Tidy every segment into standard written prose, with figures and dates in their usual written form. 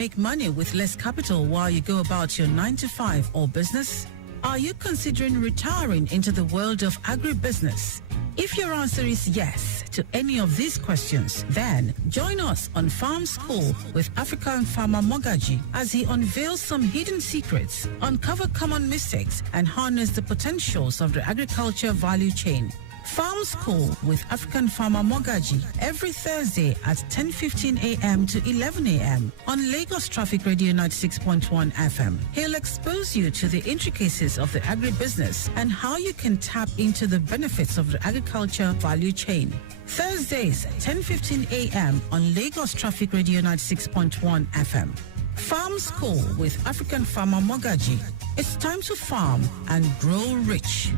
Make money with less capital while you go about your 9 to 5 or business? Are you considering retiring into the world of agribusiness? If your answer is yes to any of these questions, then join us on Farm School with African farmer Mogaji as he unveils some hidden secrets, uncover common mistakes, and harness the potentials of the agriculture value chain. Farm School with African farmer Mogaji every Thursday at 10:15 a.m. to 11 a.m. on Lagos Traffic Radio 96.1 FM. He'll expose you to the intricacies of the agribusiness and how you can tap into the benefits of the agriculture value chain. Thursdays, 10:15 a.m. on Lagos Traffic Radio 96.1 FM. Farm School with African farmer Mogaji. It's time to farm and grow rich.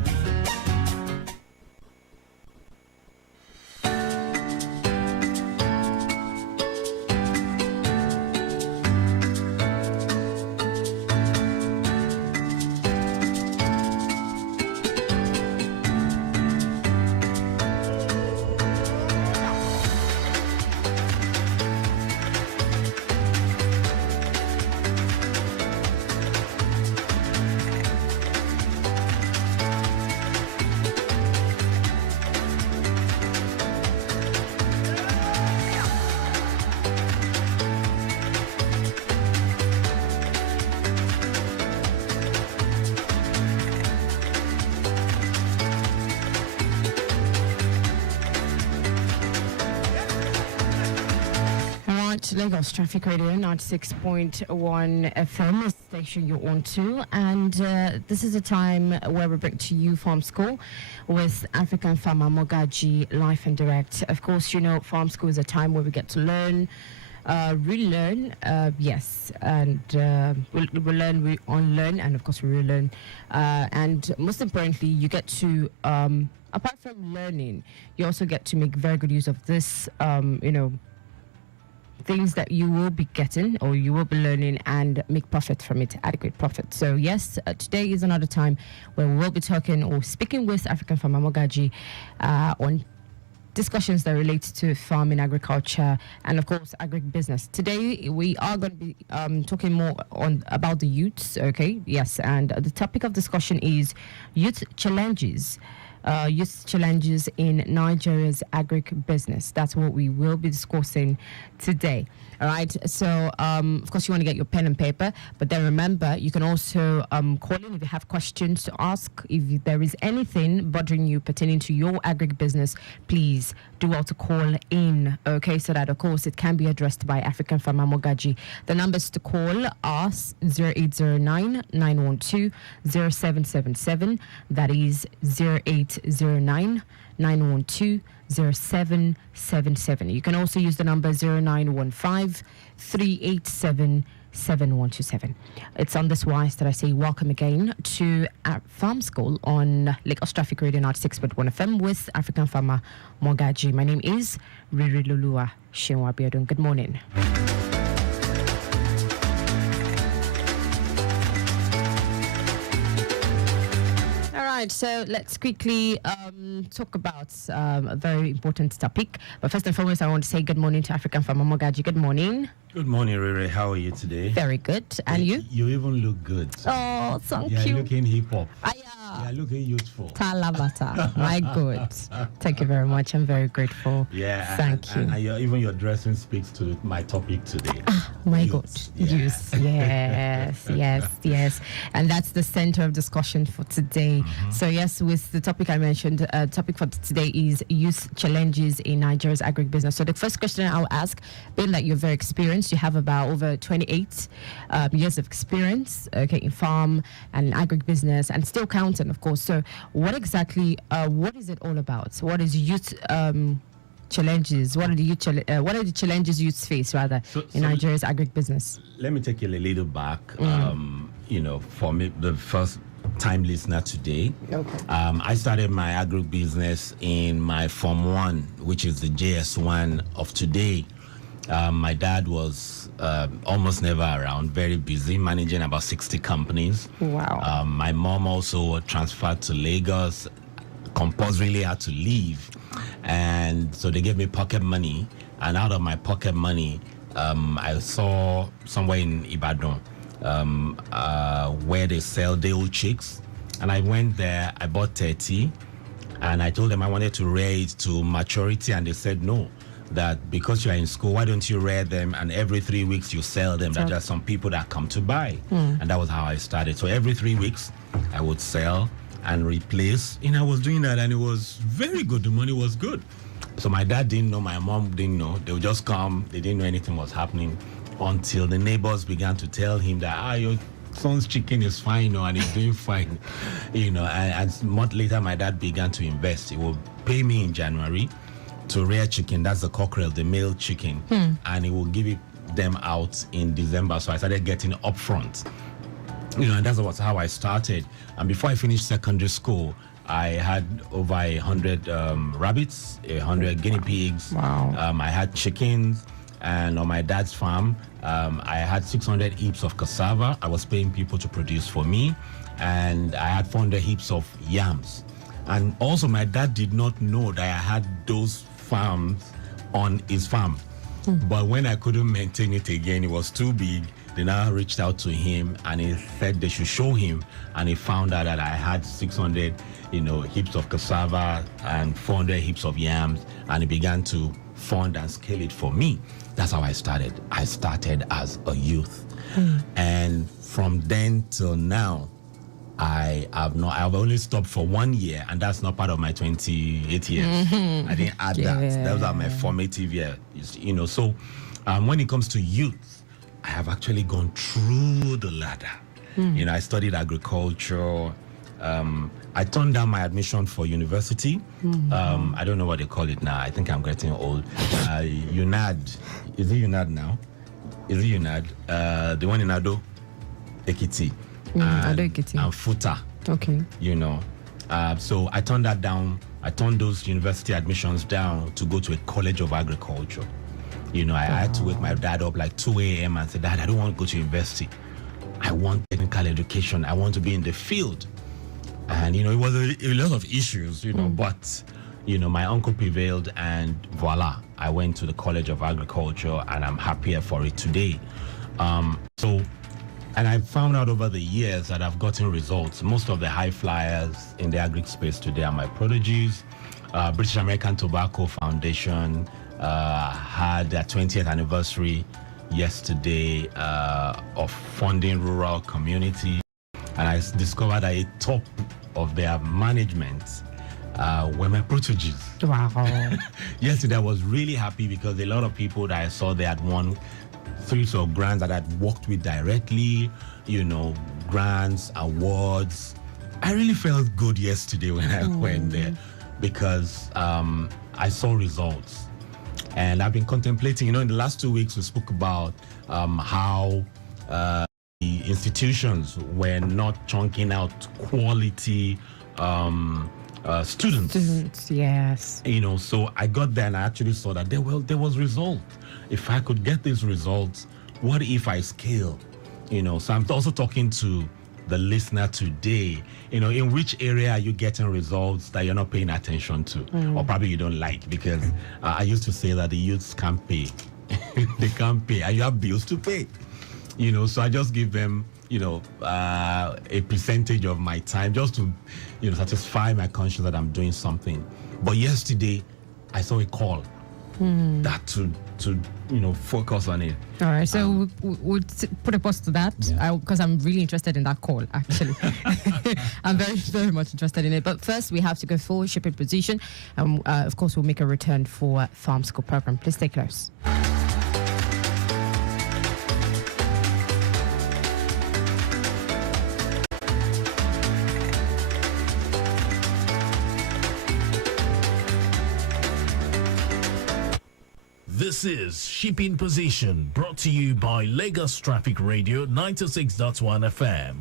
Lagos Traffic Radio 96.1 FM is the station you're on to, and this is a time where we bring to you Farm School with African farmer Mogaji live and direct. Of course, you know, Farm School is a time where we get to learn, relearn, yes, and we'll learn, we unlearn, and of course we relearn, and most importantly, you get to apart from learning, you also get to make very good use of this, things that you will be getting or you will be learning and make profit from it, adequate profit. So yes, today is another time where we will be talking or speaking with African farmer Mogaji on discussions that relate to farming, agriculture, and of course agribusiness. Today we are going to be talking more about the youths. Okay, yes, and the topic of discussion is youth challenges. Youth challenges in Nigeria's agribusiness. That's what we will be discussing today. All right. So, of course, you want to get your pen and paper, but then remember, you can also call in if you have questions to ask. If there is anything bothering you pertaining to your agribusiness, please do well to call in. Okay, so that of course it can be addressed by African farmer Mogaji. The numbers to call are 0809 912 0777. That is 0809 912 0777. You can also use the number 0915 387 7127. It's on this wise that I say welcome again to our Farm School on Lagos Traffic Radio 96.1 FM with African farmer Mogaji. My name is Riri Lulua Shinwa Biodun. Good morning. So let's quickly talk about a very important topic. But first and foremost, I want to say good morning to African farmer Mogaji. Good morning. Good morning, Rere. How are you today? Very good. And you? You even look good. Oh, thank you. You're looking hip-hop. You're looking youthful. Talabata. My good. Thank you very much. I'm very grateful. Yeah. Thank you. And even your dressing speaks to my topic today. My God. Yes. Yes. And that's the center of discussion for today. Mm-hmm. So yes, with the topic I mentioned, topic for today is youth challenges in Nigeria's agribusiness. So the first question I'll ask, being that you're very experienced, you have about over 28 years of experience, okay, in farm and agribusiness, and still counting, of course. So what exactly, what is it all about? What is youth challenges? What are the challenges youths face in Nigeria's agribusiness? Let me take you a little back. For me, the first time listener today. Okay. I started my agribusiness in my Form 1, which is the JS1 of today. My dad was almost never around, very busy, managing about 60 companies. Wow. My mom also transferred to Lagos, compulsorily had to leave. And so they gave me pocket money. And out of my pocket money, I saw somewhere in Ibadan where they sell day old chicks, and I went there. I bought 30, and I told them I wanted to rear it to maturity, and they said no. That because you're in school, why don't you rear them, and every 3 weeks you sell them? That there are some people that come to buy, and that was how I started. So every 3 weeks I would sell and replace. I was doing that, and it was very good. The money was good. So my dad didn't know, my mom didn't know. They would just come. They didn't know anything was happening until the neighbors began to tell him that your son's chicken is fine, and he's doing fine, and a month later my dad began to invest. He will pay me in January to rear chicken. That's the cockerel, the male chicken, and he will give them out in December. So I started getting upfront, and that was how I started. And before I finished secondary school, I had over 100 rabbits, 100 guinea pigs. Wow. I had chickens, and on my dad's farm, I had 600 heaps of cassava. I was paying people to produce for me, and I had 400 heaps of yams. And also, my dad did not know that I had those farms on his farm. But when I couldn't maintain it again, it was too big. They now reached out to him, and he said they should show him, and he found out that I had 600 heaps of cassava and 400 heaps of yams, and he began to fund and scale it for me. That's how I started. I started as a youth, and from then till now, I've only stopped for 1 year, and that's not part of my 28 years. I didn't add that. Those are my formative years, So when it comes to youth, I have actually gone through the ladder. I studied agriculture. I turned down my admission for university. I don't know what they call it now. I think I'm getting old. UNAD. Is it UNAD now? Is it UNAD? The one in Ado Ekiti. And Futa. Okay. So I turned that down. I turned those university admissions down to go to a college of agriculture. I had to wake my dad up like 2 a.m. and say, Dad, I don't want to go to university. I want technical education. I want to be in the field. And, it was a lot of issues, but, my uncle prevailed, and voila, I went to the College of Agriculture, and I'm happier for it today. And I found out over the years that I've gotten results. Most of the high flyers in the agri space today are my prodigies. British American Tobacco Foundation had their 20th anniversary yesterday of funding rural community. And I discovered that a top of their management were my proteges. Wow. Yesterday I was really happy because a lot of people that I saw, they had won series of grants that I'd worked with directly, grants, awards. I really felt good yesterday when I went there because I saw results. And I've been contemplating, in the last 2 weeks we spoke about how the institutions were not chunking out quality students. Students, yes. So I got there and I actually saw that there was result. If I could get these results, what if I scale? So I'm also talking to the listener today. In which area are you getting results that you're not paying attention to, or probably you don't like? Because I used to say that the youths can't pay. They can't pay, and you have bills to pay. So I just give them, a percentage of my time just to, satisfy my conscience that I'm doing something. But yesterday, I saw a call that to focus on it. All right, so we'll put a pause to that because I'm really interested in that call, actually. I'm very, very much interested in it. But first, we have to go for shipping position. Of course, we'll make a return for Farm School program. Please stay close. This is Shipping Position, brought to you by Lagos Traffic Radio 96.1 FM.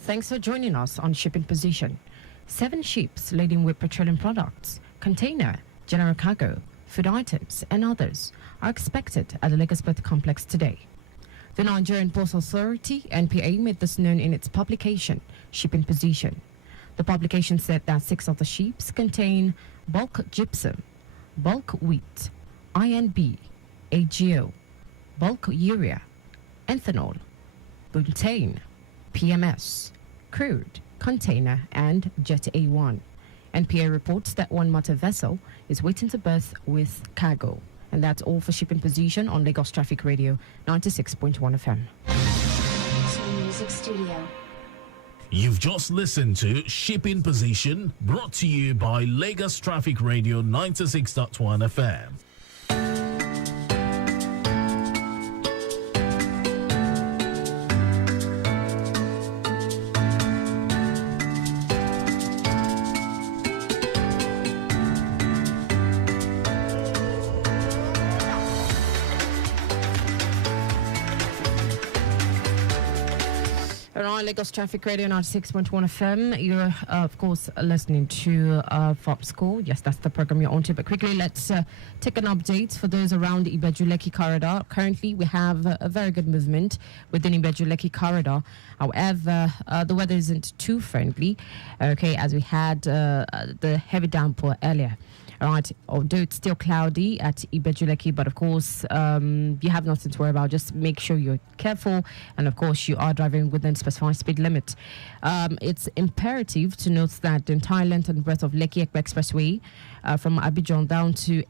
Thanks for joining us on Shipping Position. 7 ships laden with petroleum products, container, general cargo, food items, and others are expected at the Lagos Port Complex today. The Nigerian Ports Authority, NPA, made this known in its publication, Shipping Position. The publication said that 6 of the ships contain bulk gypsum, bulk wheat, INB, AGO, bulk urea, ethanol, butane, PMS, crude, container, and Jet A1. NPA reports that one motor vessel is waiting to berth with cargo. And that's all for Shipping Position on Lagos Traffic Radio 96.1 FM. Music Studio. You've just listened to Shipping Position, brought to you by Lagos Traffic Radio 96.1 FM. Lagos Traffic Radio 96.1 FM. You're, of course, listening to FOP School. Yes, that's the program you're on to. But quickly, let's take an update for those around the Ibeju-Lekki corridor. Currently, we have a very good movement within Ibeju-Lekki corridor. However, the weather isn't too friendly, okay, as we had the heavy downpour earlier. All right, although it's still cloudy at Ibeju-Lekki, but of course, you have nothing to worry about. Just make sure you're careful, and of course, you are driving within specified speed limit. It's imperative to note that the entire length and breadth of Lekki-Ekpe Expressway from Abidjan down to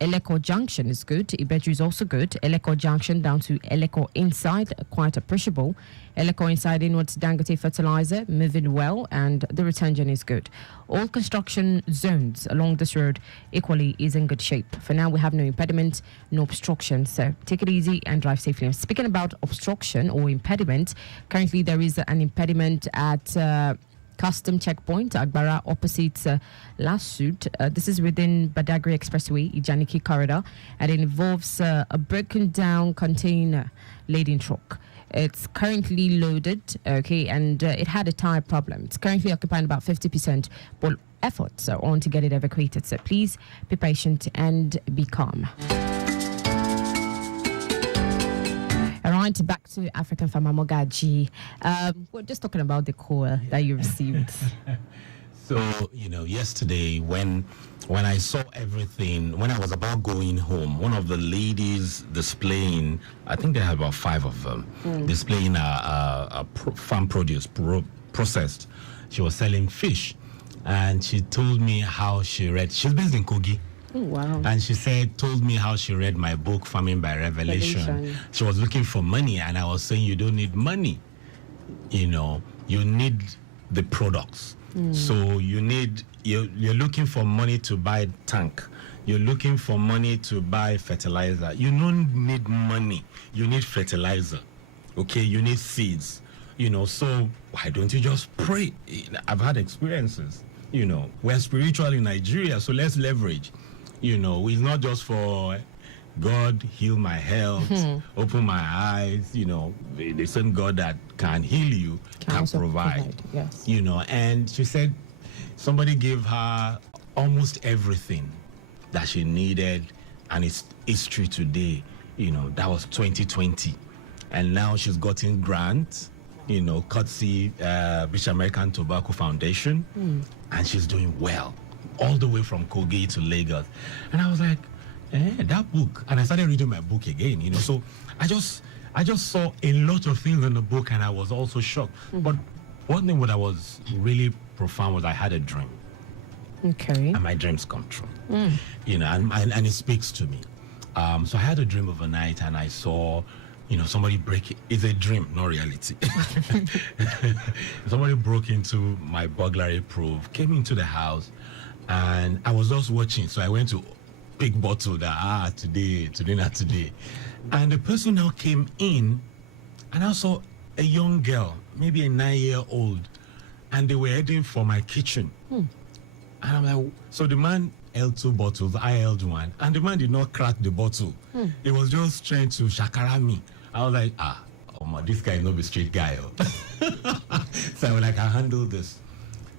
Eleko Junction is good. Ibeju is also good. Eleko Junction down to Eleko inside, quite appreciable. Eleko inside inwards Dangote Fertilizer, moving well, and the return journey is good. All construction zones along this road equally is in good shape. For now, we have no impediment, no obstruction, so take it easy and drive safely. And speaking about obstruction or impediment, currently there is an impediment at Custom Checkpoint, Agbara, opposite Lasut. This is within Badagry Expressway, Ijaniki corridor, and it involves a broken down container laden truck. It's currently loaded, okay, and it had a tire problem. It's currently occupying about 50%, but efforts are on to get it evacuated. So please be patient and be calm. All right, back to African farmer Mogaji. We're just talking about the call that you received. So, yesterday when I saw everything, when I was about going home, one of the ladies displaying, I think they had about 5 of them, displaying farm produce processed. She was selling fish, and she told me how she read. She's based in Kogi. Oh, wow. And she told me how she read my book, Farming by Revelation. She was looking for money, and I was saying, you don't need money. You need the products. So you're looking for money to buy tank. You're looking for money to buy fertilizer. You don't need money. You need fertilizer. Okay, you need seeds. So why don't you just pray? I've had experiences. We're spiritual in Nigeria, so let's leverage. It's not just for God heal my health, open my eyes. The same God that can heal you can provide. Yes. And she said somebody gave her almost everything that she needed, and it's history today. That was 2020, and now she's gotten grants. Courtesy British American Tobacco Foundation, and she's doing well, all the way from Kogi to Lagos. And I was like, that book, and I started reading my book again. So I just saw a lot of things in the book, and I was also shocked. But one thing that was really profound was I had a dream. Okay. And my dreams come true. And it speaks to me. So I had a dream overnight, and I saw somebody break it. It's a dream, not reality. Somebody broke into my burglary proof, came into the house, and I was just watching. So I went to big bottle that, today. And the person now came in, and I saw a young girl, maybe a 9-year-old, and they were heading for my kitchen. And I'm like, so the man held 2 bottles, I held 1, and the man did not crack the bottle. He was just trying to shakara me. I was like, this guy is not a street guy. So I was like, I'll handle this.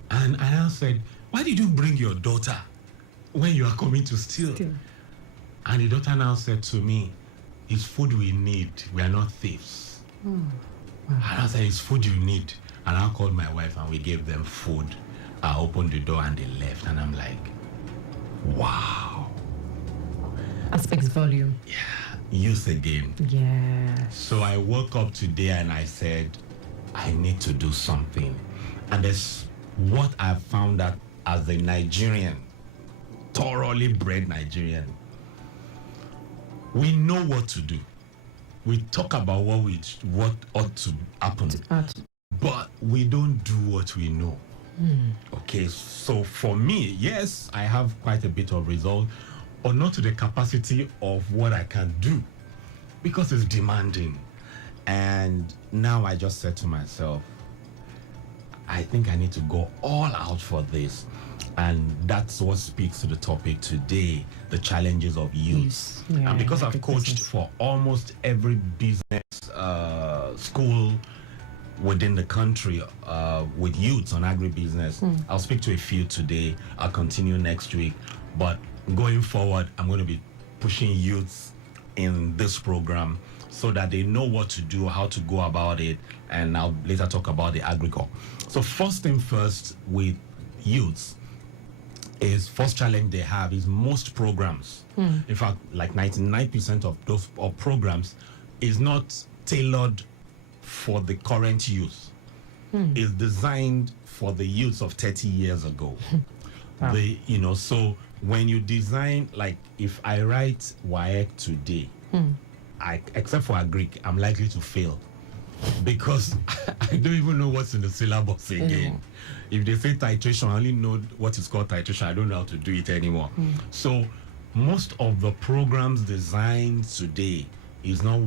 And I said, why did you bring your daughter when you are coming to steal? And the daughter now said to me, it's food we need. We are not thieves. And I said, it's food you need. And I called my wife and we gave them food. I opened the door and they left. And I'm like, wow. That speaks volume. Yeah, youth again. Yeah. So I woke up today and I said, I need to do something. And that's what I found out as a Nigerian, thoroughly bred Nigerian. We know what to do. We talk about what ought to happen, but we don't do what we know. Okay, so for me, yes, I have quite a bit of result, but not to the capacity of what I can do, because it's demanding. And now I just said to myself, I think I need to go all out for this. And that's what speaks to the topic today, the challenges of youth. Yeah, and because I've good coached business. for almost every business school within the country with youths on agribusiness, I'll speak to a few today. I'll continue next week. But going forward, I'm going to be pushing youths in this program so that they know what to do, how to go about it, and I'll later talk about the agriculture. So first thing first with youths is first challenge they have is most programs. In fact, like 99% of those programs is not tailored for the current youth. It's designed for the youths of 30 years ago. Wow. So when you design, like if I write WAEC today, except for a Greek, I'm likely to fail because I don't even know what's in the syllabus again. If they say titration, I only know what is called titration. I don't know how to do it anymore. So most of the programs designed today is not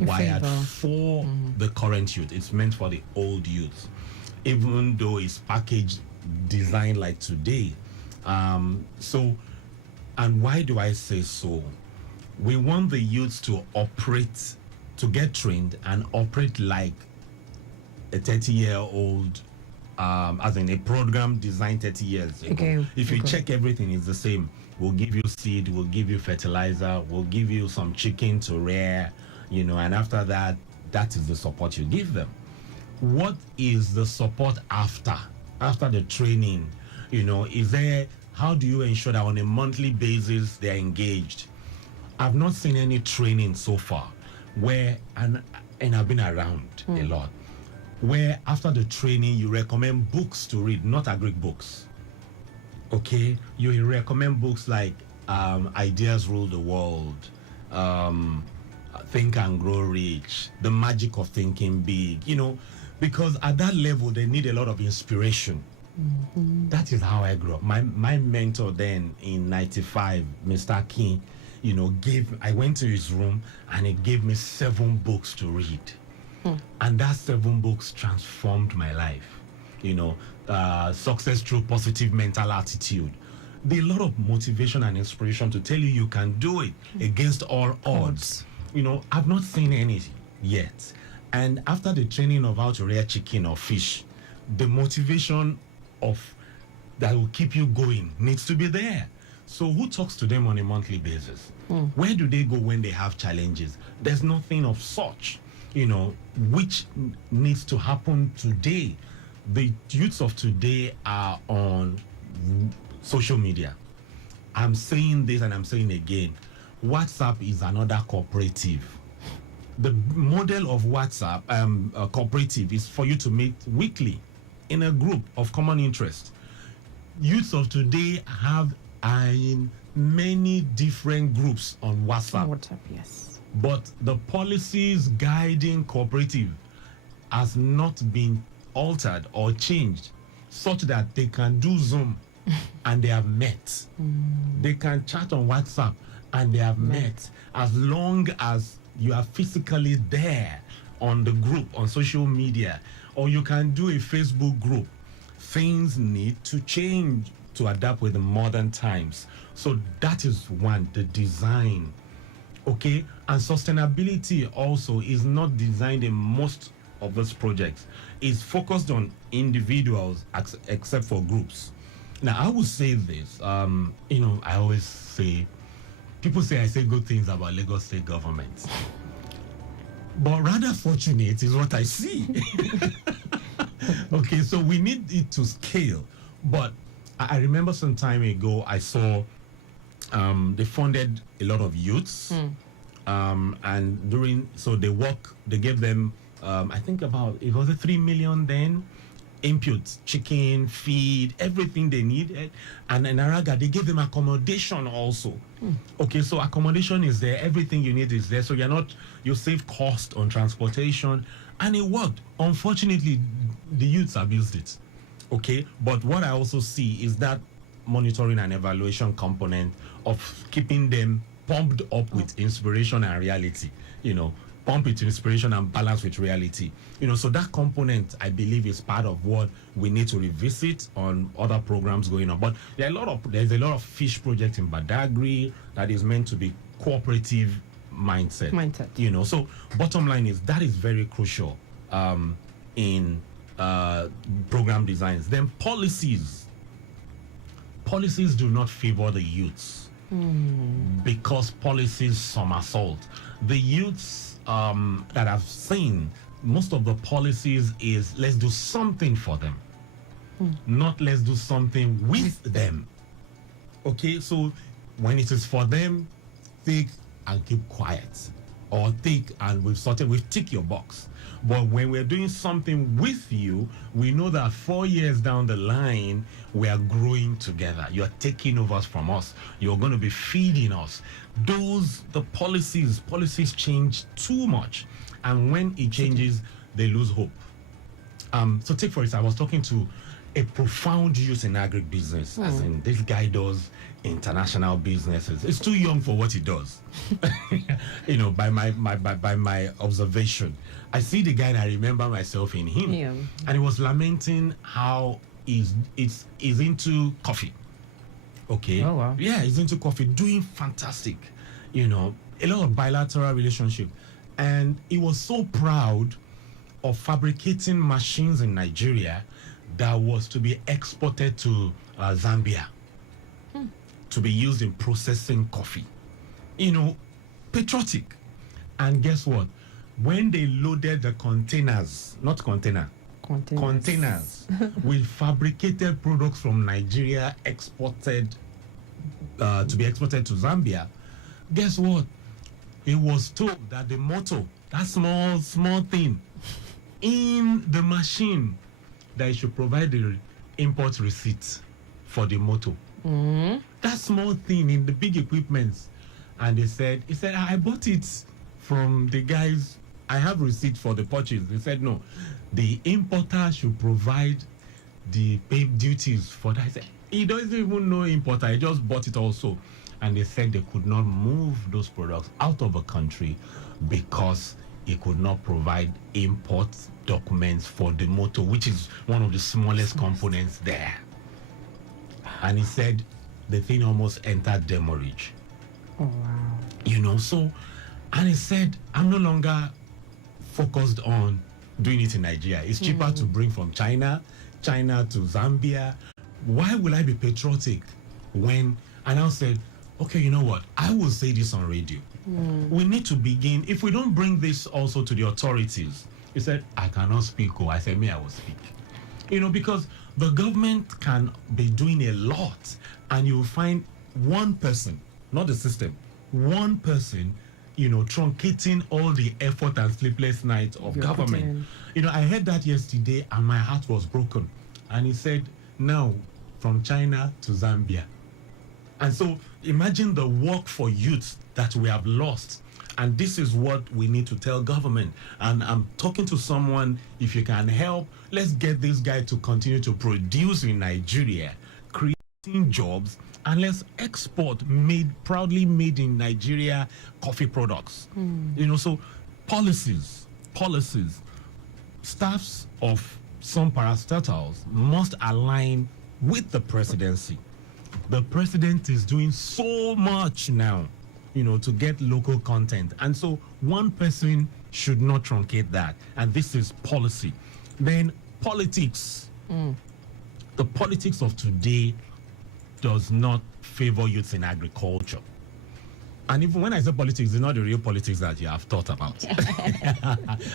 wired for the current youth. It's meant for the old youth, even though it's packaged, designed like today. And why do I say so? We want the youths to operate, to get trained and operate like a 30-year-old, as in a program designed 30 years ago. Okay. If you check everything, it's the same. We'll give you seed, we'll give you fertilizer, we'll give you some chicken to rear, and after that, that is the support you give them. What is the support after the training? How do you ensure that on a monthly basis they're engaged? I've not seen any training so far where, and I've been around a lot, where after the training you recommend books to read, not agric books. Okay, you recommend books like Ideas Rule the World, Think and Grow Rich, The Magic of Thinking Big, because at that level they need a lot of inspiration. That is how I grew up. My mentor then in 95, Mr. King, I went to his room and he gave me 7 books to read. And that 7 books transformed my life. Success Through Positive Mental Attitude. There's a lot of motivation and inspiration to tell you can do it against all odds. I've not seen any yet. And after the training of how to rear chicken or fish, the motivation that will keep you going needs to be there. So who talks to them on a monthly basis? Where do they go when they have challenges? There's nothing of such, which needs to happen today. The youths of today are on social media. I'm saying this and I'm saying again, WhatsApp is another cooperative. The model of WhatsApp cooperative is for you to meet weekly in a group of common interest. Youths of today are in many different groups on WhatsApp. WhatsApp, yes. But the policies guiding cooperative has not been altered or changed such that they can do Zoom and they have met. They can chat on WhatsApp and they have met. As long as you are physically there on the group on social media, or you can do a Facebook group. Things need to change to adapt with the modern times. So that is one, the design. Okay, and sustainability also is not designed in most of those projects. It's focused on individuals except for groups. Now I would say this, I always say people say I say good things about Lagos State government. But rather fortunate is what I see. Okay, so we need it to scale. But I remember some time ago, I saw they funded a lot of youths. And so they gave them, I think it was 3 million then, inputs, chicken, feed, everything they needed. And in Araga, they gave them accommodation also. Okay, so accommodation is there, everything you need is there. So you save cost on transportation, and it worked. Unfortunately, the youths abused it. Okay, but what I also see is that monitoring and evaluation component of keeping them pumped up with inspiration and reality, pump it to inspiration and balance with reality. So that component, I believe, is part of what we need to revisit on other programs going on. But there's a lot of fish projects in Badagry that is meant to be cooperative mindset. So bottom line is that is very crucial in program designs. Then policies do not favor the youths because policies somersault. The youths that I've seen, most of the policies is let's do something for them, not let's do something with them. Okay, so when it is for them, take and keep quiet, or take and we've ticked your box. But when we're doing something with you, we know that 4 years down the line, we are growing together. You're taking over from us. You're going to be feeding us. The policies change too much. And when it changes, they lose hope. So take for instance, I was talking to a profound youth in agribusiness, as in this guy does international businesses. It's too young for what he does. By my observation, I see the guy and I remember myself in him. Yeah. And he was lamenting how he's into coffee. Okay. Oh wow. Yeah, he's into coffee, doing fantastic. A lot of bilateral relationship. And he was so proud of fabricating machines in Nigeria that was to be exported to Zambia to be used in processing coffee. Patriotic. And guess what? When they loaded the containers with fabricated products from Nigeria exported to be exported to Zambia, guess what? It was told that the motor, that small thing in the machine, that it should provide the import receipt for the motor. That small thing in the big equipments. And he said, I bought it from the guys. I have receipt for the purchase. They said, no, the importer should provide the paid duties for that. I said, he doesn't even know importer. He just bought it also. And they said they could not move those products out of the country because he could not provide import documents for the motor, which is one of the smallest components there. And he said the thing almost entered demurrage. Oh, wow. So, and he said, I'm no longer focused on doing it in Nigeria. It's cheaper to bring from China to Zambia. Why will I be patriotic when, and I said, okay, you know what? I will say this on radio. We need to begin, if we don't bring this also to the authorities. He said, I cannot speak. I said, I will speak. Because the government can be doing a lot, and you'll find one person, not the system, one person, truncating all the effort and sleepless nights of government. I heard that yesterday and my heart was broken. And he said, now from China to Zambia. And so imagine the work for youth that we have lost. And this is what we need to tell government. And I'm talking to someone, if you can help, let's get this guy to continue to produce in Nigeria, creating jobs, and let's export proudly made in Nigeria coffee products. So policies. Staffs of some parastatals must align with the presidency. The president is doing so much now, to get local content. And so one person should not truncate that. And this is policy. Then politics. The politics of today does not favor youth in agriculture. And even when I say politics, it's not the real politics that you have thought about.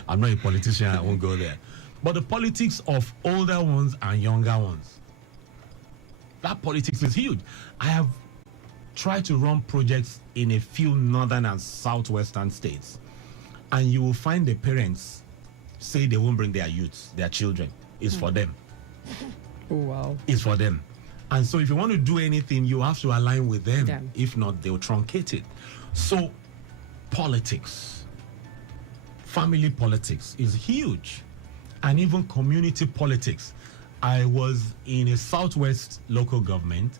I'm not a politician, I won't go there. But the politics of older ones and younger ones. That politics is huge. I have tried to run projects in a few northern and southwestern states. And you will find the parents say they won't bring their youths, their children. It's for them. Oh, wow. It's for them. And so if you want to do anything, you have to align with them. Yeah. If not, they'll truncate it. So politics, family politics is huge. And even community politics. I was in a southwest local government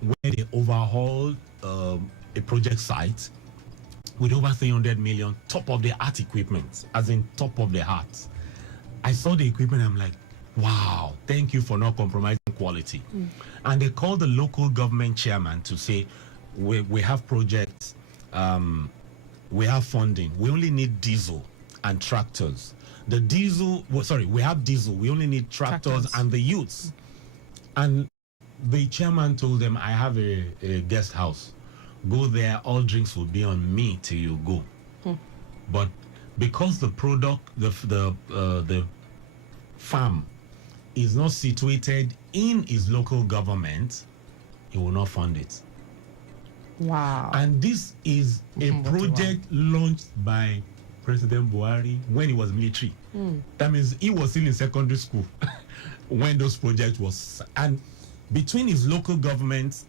where they overhauled a project site with over 300 million top of the art equipment, as in top of the art. I saw the equipment, I'm like, wow, thank you for not compromising quality. And they called the local government chairman to say, we have projects, we have funding, we only need diesel and tractors. The diesel, we have diesel, we only need tractors and the youths. And the chairman told them, I have a guest house. Go there, all drinks will be on me till you go. But because the product, the farm is not situated in his local government, he will not fund it. Wow. And this is a project launched by President Buhari when he was military. That means he was still in secondary school when those projects was. And between his local government,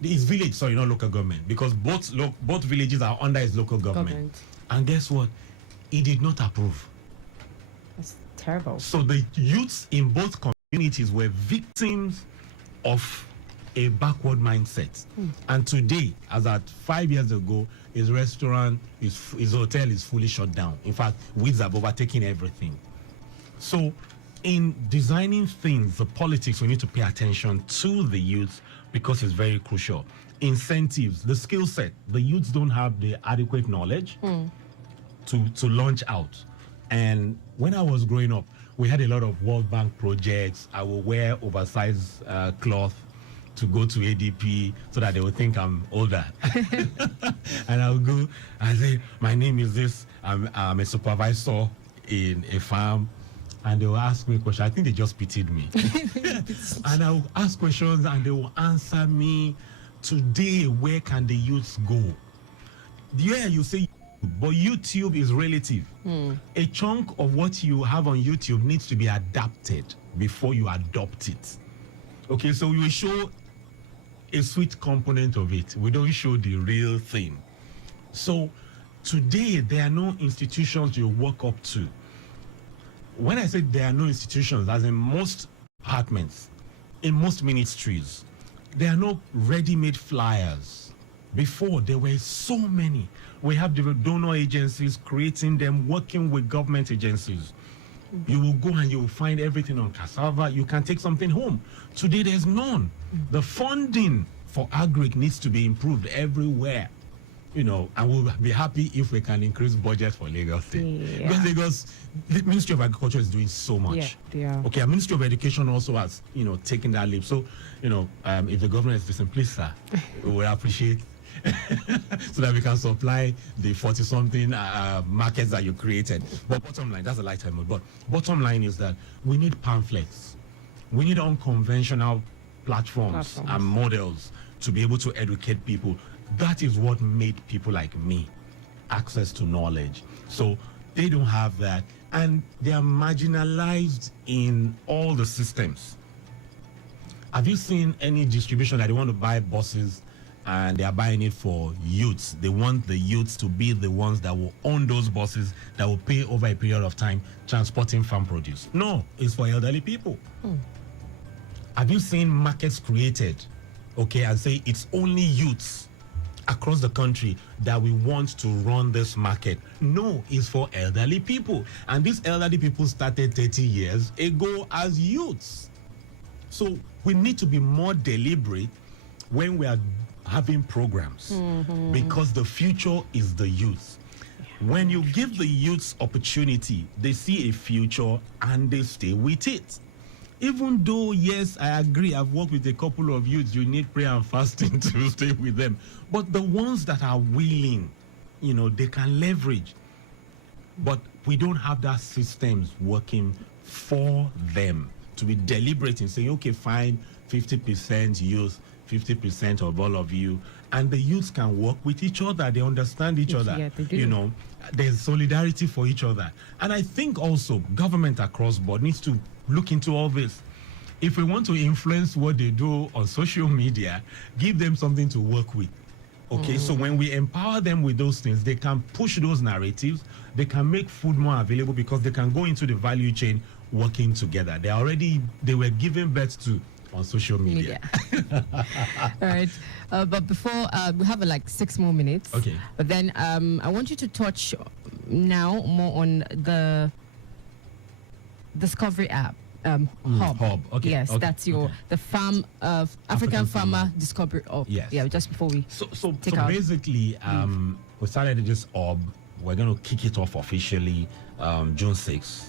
his village, sorry, not local government, because both villages are under his local government. And guess what? He did not approve. That's terrible. So the youths in both communities were victims of a backward mindset. And today, as at 5 years ago, his restaurant, his hotel is fully shut down. In fact, weeds have overtaken everything. So in designing things, the politics, we need to pay attention to the youth because it's very crucial. Incentives, the skill set, the youths don't have the adequate knowledge to launch out. And when I was growing up, we had a lot of World Bank projects. I will wear oversized cloth to go to ADP so that they will think I'm older. And I'll go and say, my name is this, I'm a supervisor in a farm. And they will ask me questions. I think they just pitied me. And I will ask questions and they will answer me. Today, where can the youths go? Yeah, you say, but YouTube is relative. A chunk of what you have on YouTube needs to be adapted before you adopt it. Okay, so we will show a sweet component of it. We don't show the real thing. So today, there are no institutions you walk up to. When I say there are no institutions, as in most departments, in most ministries, there are no ready-made flyers. Before, there were so many. We have the donor agencies creating them, working with government agencies. You will go and you will find everything on cassava. You can take something home. Today, there's none. The funding for agric needs to be improved everywhere. You know, and we'll be happy if we can increase budget for Lagos State. Yeah. Because Lagos, the Ministry of Agriculture is doing so much. Yeah. Okay, our Ministry of Education also has, taken that leap. So, if the government is listening, please, sir, we will appreciate so that we can supply the 40-something markets that you created. But bottom line, that's a lifetime mode. But bottom line is that we need pamphlets. We need unconventional platforms and models to be able to educate people. That is what made people like me access to knowledge. So they don't have that, and they are marginalized in all the systems. Have you seen any distribution that they want to buy buses and they are buying it for youths? They want the youths to be the ones that will own those buses, that will pay over a period of time transporting farm produce. No, it's for elderly people. Have you seen markets created, and say it's only youths across the country that we want to run this market? No, it's for elderly people. And these elderly people started 30 years ago as youths. So we need to be more deliberate when we are having programs, because the future is the youth. When you give the youths opportunity, they see a future and they stay with it. Even though, yes, I agree, I've worked with a couple of youths, you need prayer and fasting to stay with them. But the ones that are willing, they can leverage. But we don't have that systems working for them to be deliberate in saying, okay, fine, 50% youth, 50% of all of you. And the youths can work with each other. They understand each other. Yeah, they do. There's solidarity for each other. And I think also government across board needs to look into all this. If we want to influence what they do on social media, give them something to work with. Okay, so when we empower them with those things, they can push those narratives. They can make food more available because they can go into the value chain working together. They were giving birth to on social media. All right. But before, we have like 6 more minutes. Okay. But then I want you to touch now more on the Discovery app. Hub. Okay. Yes, okay. That's your okay. the farm of African Farmer Discovery Hub. Yes. Yeah, just before we So take out. basically, we started this hub. We're going to kick it off officially June 6th.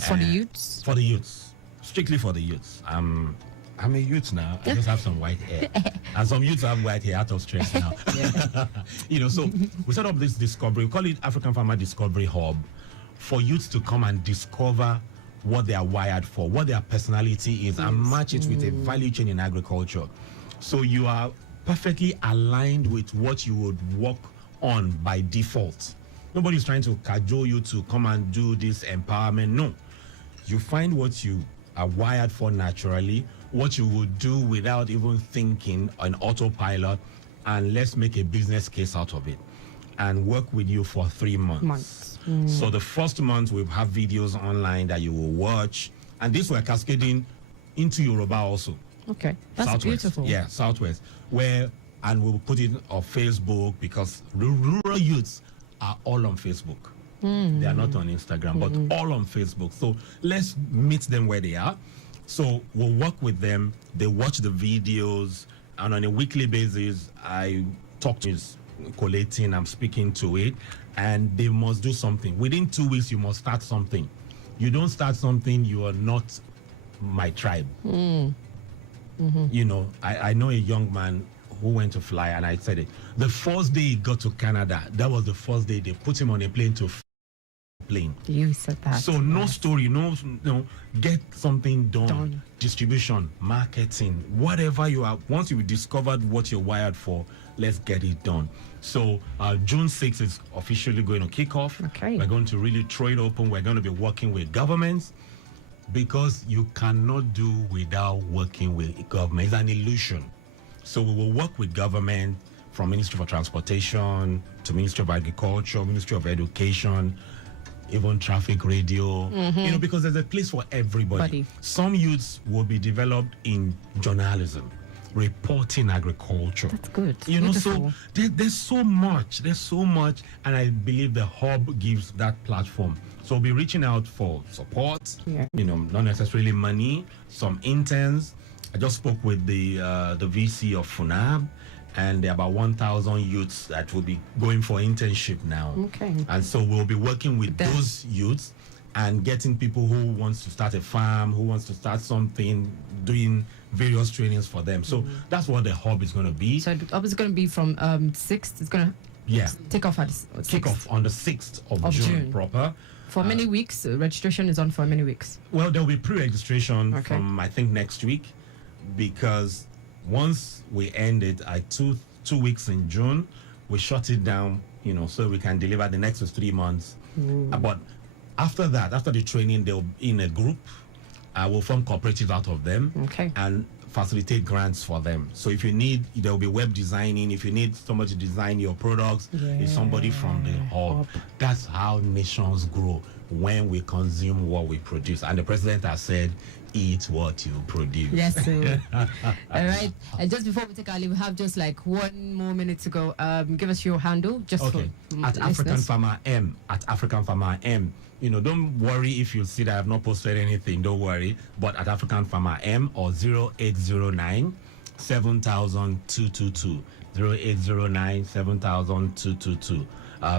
For the youths? For the youths. Strictly for the youths. I'm a youth now. I just have some white hair. And some youths have white hair out of stress now. So we set up this discovery. We call it African Farmer Discovery Hub for youths to come and discover what they are wired for, what their personality is, and match it with a value chain in agriculture. So you are perfectly aligned with what you would work on by default. Nobody's trying to cajole you to come and do this empowerment. No. You find what you are wired for naturally, what you would do without even thinking on autopilot, and let's make a business case out of it and work with you for 3 months. So the first month we'll have videos online that you will watch, and this we're cascading into Yoruba also. Okay, that's Southwest. beautiful. Yeah, Southwest. And we'll put it on Facebook because rural youths are all on Facebook. They are not on Instagram, but all on Facebook. So let's meet them where they are. So we'll work with them. They watch the videos, and on a weekly basis, I talk to his collating, I'm speaking to it, and they must do something. Within 2 weeks, you must start something. You don't start something, you are not my tribe. I know a young man who went to fly, and I said it. The first day he got to Canada, that was the first day they put him on a plane to plane. You said that. So no story, no, get something done. Distribution, marketing, whatever you are. Once you've discovered what you're wired for, let's get it done. So June 6th is officially going to kick off. Okay. We're going to really throw it open. We're going to be working with governments because you cannot do without working with government. It's an illusion. So we will work with government from Ministry for Transportation to Ministry of Agriculture, Ministry of Education, even traffic radio, because there's a place for everybody. Some youths will be developed in journalism, reporting agriculture. That's good. So there's so much, and I believe the hub gives that platform. So we'll be reaching out for support, not necessarily money, some interns. I just spoke with the VC of FUNAB, and there are about 1,000 youths that will be going for internship now. Okay. And so we'll be working with those youths and getting people who wants to start a farm, who wants to start something, doing various trainings for them. So that's what the hub is going to be. So the hub is going to be from 6th. It's going to take off at 6th. Kick off on the 6th of June proper. For many weeks. Registration is on for many weeks. Well, there will be pre-registration from, I think, next week, because once we end it at two weeks in June, we shut it down, so we can deliver the next 3 months. But after that, after the training, they'll be in a group. We'll form cooperatives out of them and facilitate grants for them. So if you need, there will be web designing. If you need somebody to design your products, it's somebody from the hub. That's how nations grow, when we consume what we produce. And the president has said, eat what you produce. Yes, sir. All right. And just before we take our leave, we have just like 1 more minute to go. Give us your handle. Just for at African Farmer M. At African Farmer M. Don't worry if you see that I have not posted anything. Don't worry. But at African Farmer M or 0809 7222. 0809 7222.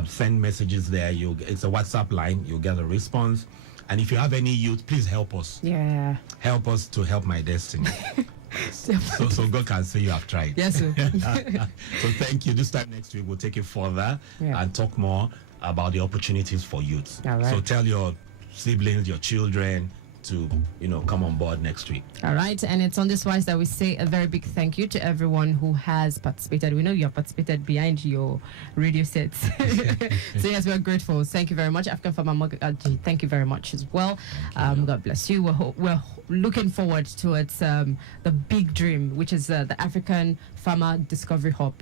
Send messages there. It's a WhatsApp line. You'll get a response. And if you have any youth, please help us. Yeah. Help us to help my destiny. so God can say you have tried. Yes, sir. So thank you. This time next week, we'll take it further and talk more about the opportunities for youth. All right. So tell your siblings, your children, to come on board next week. All right, and it's on this wise that we say a very big thank you to everyone who has participated. We know you have participated behind your radio sets. So yes, we're grateful. Thank you very much, African Farmer Mogaji. Thank you very much as well. God bless you. We're looking forward towards the big dream, which is the African Farmer Discovery Hub,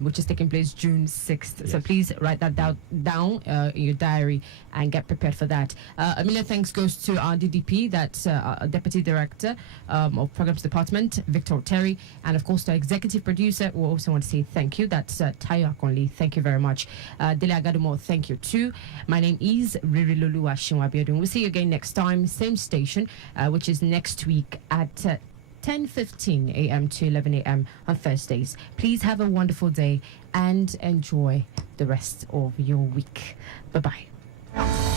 which is taking place June 6th. Yes. So please write that down in your diary and get prepared for that. A million thanks goes to our DDP, that's our Deputy Director of Programs Department, Victor Terry, and of course to our Executive Producer. We also want to say thank you. That's Tayo Akonli. Thank you very much. Dele Agadumo, thank you too. My name is Riri Lolua Shinwabiodun. We'll see you again next time, same station, which is next week at 10:15 a.m. to 11 a.m. on Thursdays. Please have a wonderful day and enjoy the rest of your week. Bye-bye.